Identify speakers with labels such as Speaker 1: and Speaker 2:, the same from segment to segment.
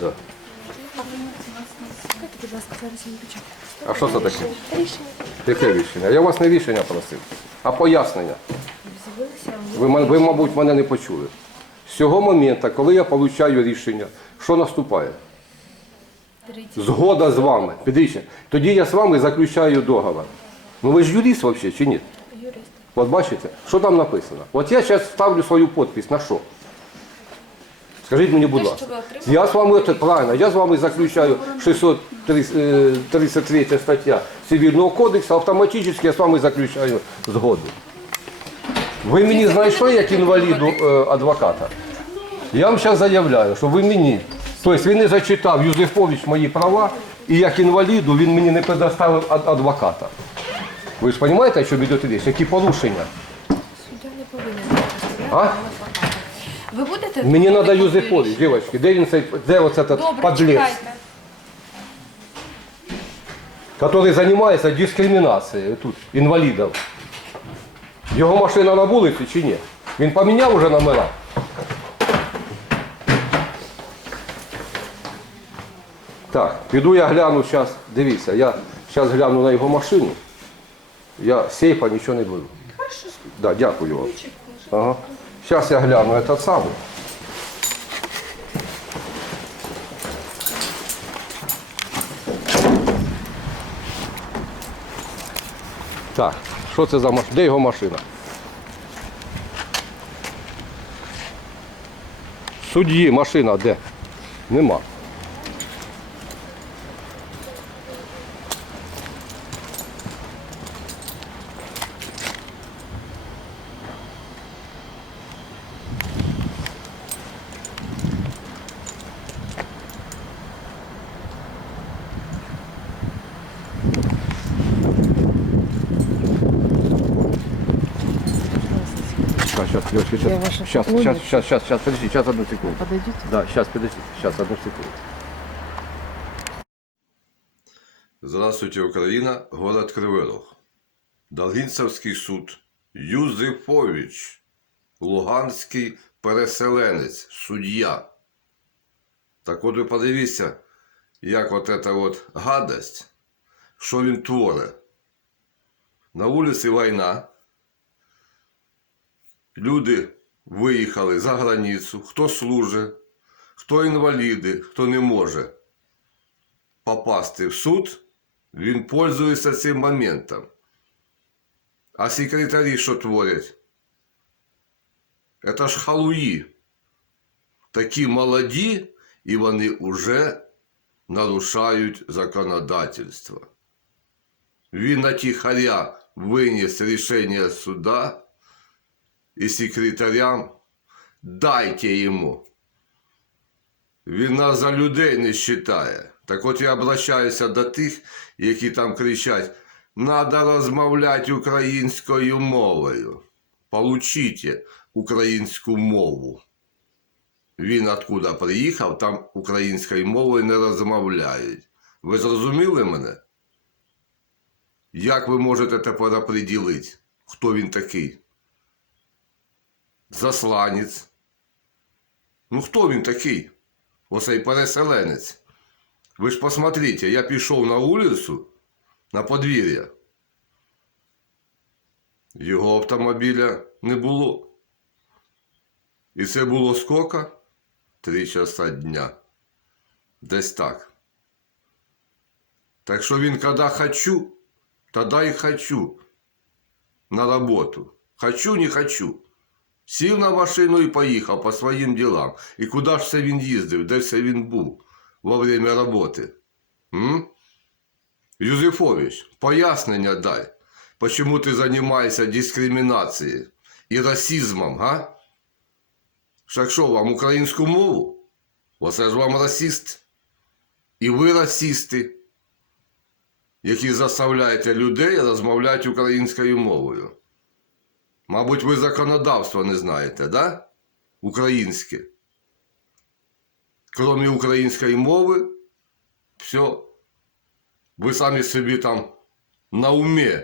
Speaker 1: Да.
Speaker 2: Будь ласка, зараз я печатаю.
Speaker 1: А що це таке?
Speaker 2: Рішення.
Speaker 1: Яке рішення? Я вас не рішення просив, а пояснення. Ви, ви, мабуть, мене не почули. З цього моменту, коли я отримую рішення, що наступає? Згода з вами. Підійшли. Тоді я з вами заключаю договор. Ну ви ж юрист взагалі чи ні?
Speaker 2: юрист.
Speaker 1: От бачите, що там написано? От я зараз ставлю свою підпис на що? Скажіть мені, будь ласка. Я з вами, правильно, я з вами заключаю 633 стаття Цивільного кодексу, автоматично я з вами заключаю згоду. Ви мені знайшли як інваліду е, адвоката. Я вам зараз заявляю, що ви мені, тобто він не зачитав Юзефович мої права, і як інваліду він мені не предоставив адвоката. Ви ж розумієте, що йде річ? Які порушення?
Speaker 2: Суддя не повинен представляти
Speaker 1: А?
Speaker 2: вам адвоката. Ви будете?
Speaker 1: Мені треба Юзефович, дівчатки, де він цей, де оце этот
Speaker 2: Добре, чекайте.
Speaker 1: який займається дискримінацією тут, інвалідів. Його машина на вулиці чи ні? Він поміняв уже номера? Так, піду я гляну зараз, дивіться, я зараз гляну на його машину. Я з сейфа нічого не беру. Хорошо. Да, дякую вам. Ага. Зараз я гляну этот самый. Так, що це за машина? Де його машина? Судді машина де? Нема. Сейчас, сейчас, девочки,
Speaker 2: Я
Speaker 1: сейчас,
Speaker 2: ваша
Speaker 1: сейчас, сейчас, сейчас, сейчас, сейчас, подожди, сейчас одну секунду.
Speaker 2: Подойдите.
Speaker 1: Да, сейчас, подождите, сейчас, одну секунду. Здравствуйте, Украина, город Кривий Рог. Долгінцевський суд. Юзефович. Луганський переселенець, суддя. Так от ви подивіться, як от ця от гадость, що він творить. На вулиці війна. Люди виїхали за границю, хто служить, хто інваліди, хто не може попасти в суд, він пользується цим моментом. А секретарі що творять? Це ж халуї. Такі молоді, і вони вже нарушають законодательство. Він на тихаря виніс рішення суда і секретарям дайте йому. Він нас за людей не вважає. Так от я обращаюся до тих, які там кричать: надо розмовляти українською мовою. Получите українську мову. Він откуда приїхав, там українською мовою не розмовляють. Ви зрозуміли мене? Як ви можете тепер оприділити, хто він такий? Засланець. Ну хто він такий? Оцей переселенець. Ви ж посмотрите, я пішов на вулицю, на подвір'я. Його автомобіля не було. І це було скільки? Три часа дня. Десь так. Так що він, коли хочу, тоді і хочу на роботу. Хочу, не хочу. Сів на машину і поїхав по своїм ділам. І куди ж це він їздив, де це він був во время роботи? М? Юзефович, пояснення дай, почему ти займаєшся дискримінацією і расизмом, га? Так що вам українську мову? Оце ж вам расист. І ви расисти, які заставляєте людей розмовляти українською мовою. Мабуть, ви законодавство не знаєте, да? Українське. Кроме української мови, все. Ви самі собі там на умі.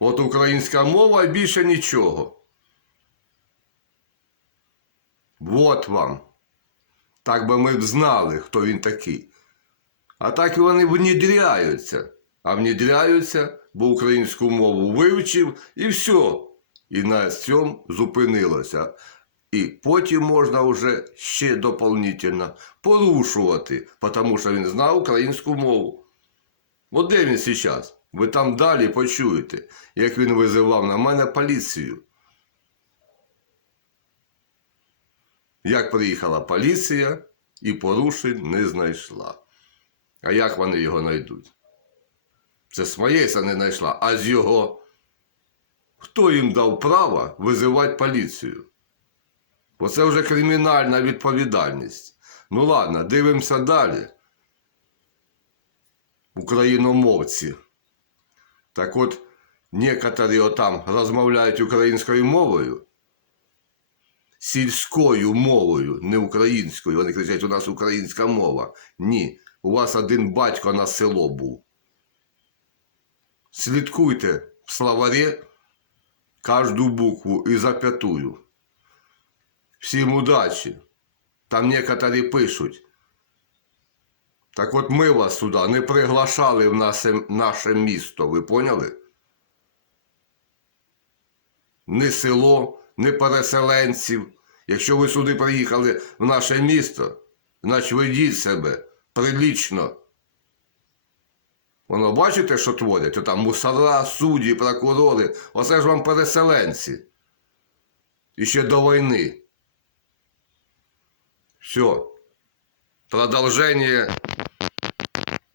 Speaker 1: От українська мова і більше нічого. Вот вам. Так би ми б знали, хто він такий. А так вони внідряються. А внідряються, бо українську мову вивчив і все. І на цьому зупинилося. І потім можна вже ще дополнительно порушувати, тому що він знав українську мову. От де він зараз? Ви там далі почуєте, як він визивав на мене поліцію. Як приїхала поліція і порушень не знайшла. А як вони його знайдуть? Це з моєї не знайшла, а з його. Хто їм дав право визивати поліцію? Бо це вже кримінальна відповідальність. Ну ладно, дивимося далі. Україномовці. Так от, некоторі отам розмовляють українською мовою, сільською мовою, не українською. Вони кричать, у нас українська мова. Ні, у вас один батько на село був. Слідкуйте в словарі кожну букву і зап'ятую. Всім удачі. Там некоторі пишуть. Так от ми вас сюди не приглашали в наше, наше місто, ви поняли? Ні село, ні переселенців. Якщо ви сюди приїхали в наше місто, значить ведіть себе прилічно. Воно бачите, що творять? Там мусора, судді, прокурори. Оце ж вам переселенці. І ще до війни. Все. Продолжение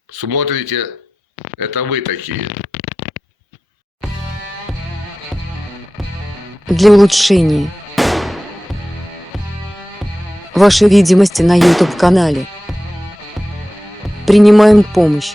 Speaker 1: смотрите. Это вы такие.
Speaker 3: для улучшения вашей видимости на YouTube-канале. Принимаем помощь.